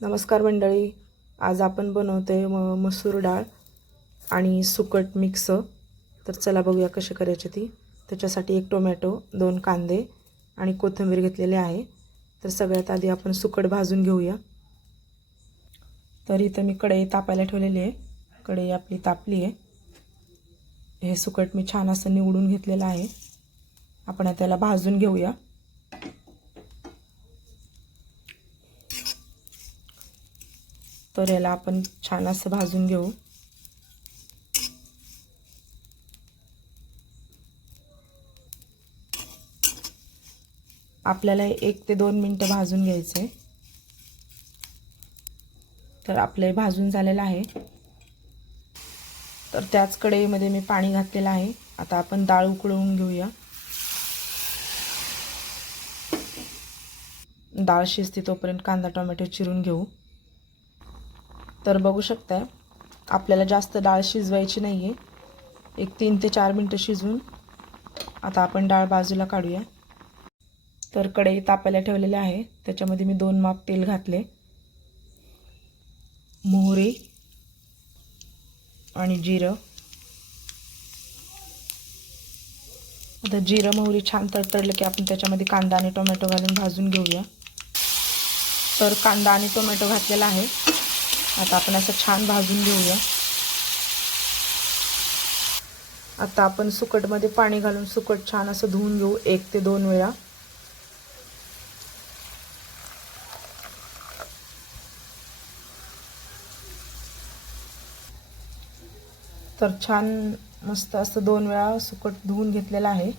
नमस्कार मंडळी. आज आपण बनवतोय मसूर डाळ आणि सुकट मिक्स. तर चला बघूया कशी करायची ती. त्याच्यासाठी 1 टोमॅटो, 2 कांदे आणि कोथिंबीर घेतलेले आहे. तर सगळ्यात आधी आपण सुकट भाजून घेऊया. तर इथं मी कढई तापायला ठेवलेली आहे. कढई आपली तापली आहे. हे सुकट मी छान असं निवडून घेतलेलं आहे. आपण त्याला भाजून घेऊया. तर याला आपण छान असं भाजून घेऊ. आपल्याला 1 ते 2 मिनिटं भाजून घ्यायचं आहे. तर आपले भाजून झालेलं आहे. तर त्याच कढईमध्ये मी पाणी घातलेलं आहे. आता आपण डाळ उकळवून घेऊया. डाळ शिजते तोपर्यंत कांदा टोमॅटो चिरून घेऊ. तर बघू शकताय आपल्याला जास्त डाळ शिजवायची नाही आहे. 3 ते 4 मिनिटं शिजवून आता आपण डाळ बाजूला काढूया. तर कढई तापायला ठेवलेली आहे. त्याच्यामध्ये मी 2 माप तेल घातले. मोहरी आणि जिरं. आता जिरं मोहरी छान तडतडलं की आपण त्याच्यामध्ये कांदा आणि टोमॅटो घालून भाजून घेऊया. तर कांदा आणि टोमॅटो घातलेला आहे. आता आपण असं छान भाजून घेऊया. आता आपण सुकटमध्ये पाणी घालून सुकट छान असं धुवून घेऊ 1 ते 2 वेळा. तर छान मस्त असं 2 वेळा सुकट धुवून घेतलेला आहे.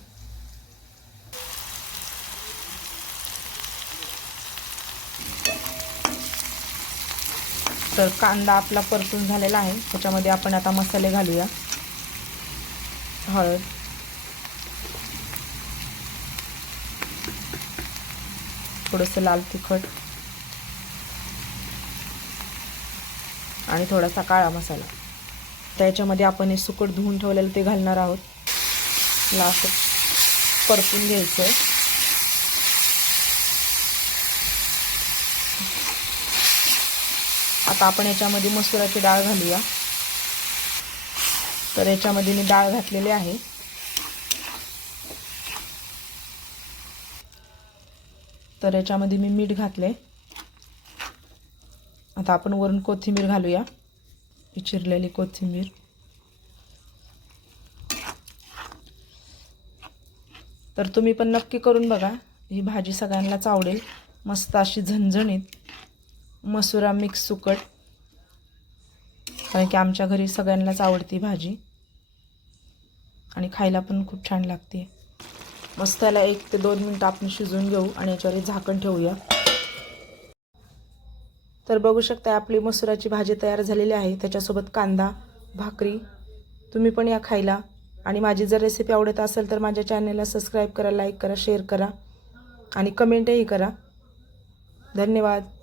तर कांदा आपला परतून झालेला आहे. त्याच्यामध्ये आपण आता मसाले घालूया. हळद, थोडंसं लाल तिखट आणि थोडासा काळा मसाला. त्याच्यामध्ये आपण हे सुकट धुवून ठेवलेलं ते घालणार आहोत. असं परतून घ्यायचं. आता आपण याच्यामध्ये मसुराची डाळ घालूया. तर याच्यामध्ये मी डाळ घातलेली आहे. तर याच्यामध्ये मी मीठ घातले. आता आपण वरून कोथिंबीर घालूया. चिरलेली कोथिंबीर. तर तुम्ही पण नक्की करून बघा. ही भाजी सगळ्यांनाच आवडेल. मस्त अशी झणझणीत मसुरा मिक्स सुकट. कारण की आमच्या घरी सगळ्यांनाच आवडती भाजी आणि खायला पण खूप छान लागते. मस्त याला 1 ते 2 मिनिटं आपण शिजवून घेऊ आणि याच्यावर झाकण ठेवूया. तर बघू शकता आपली मसुराची भाजी तयार झालेली आहे. त्याच्यासोबत कांदा, भाकरी. तुम्ही पण या खायला. आणि माझी जर रेसिपी आवडत असेल तर माझ्या चॅनलला सबस्क्राईब करा, लाईक करा, शेअर करा आणि कमेंटही करा. धन्यवाद.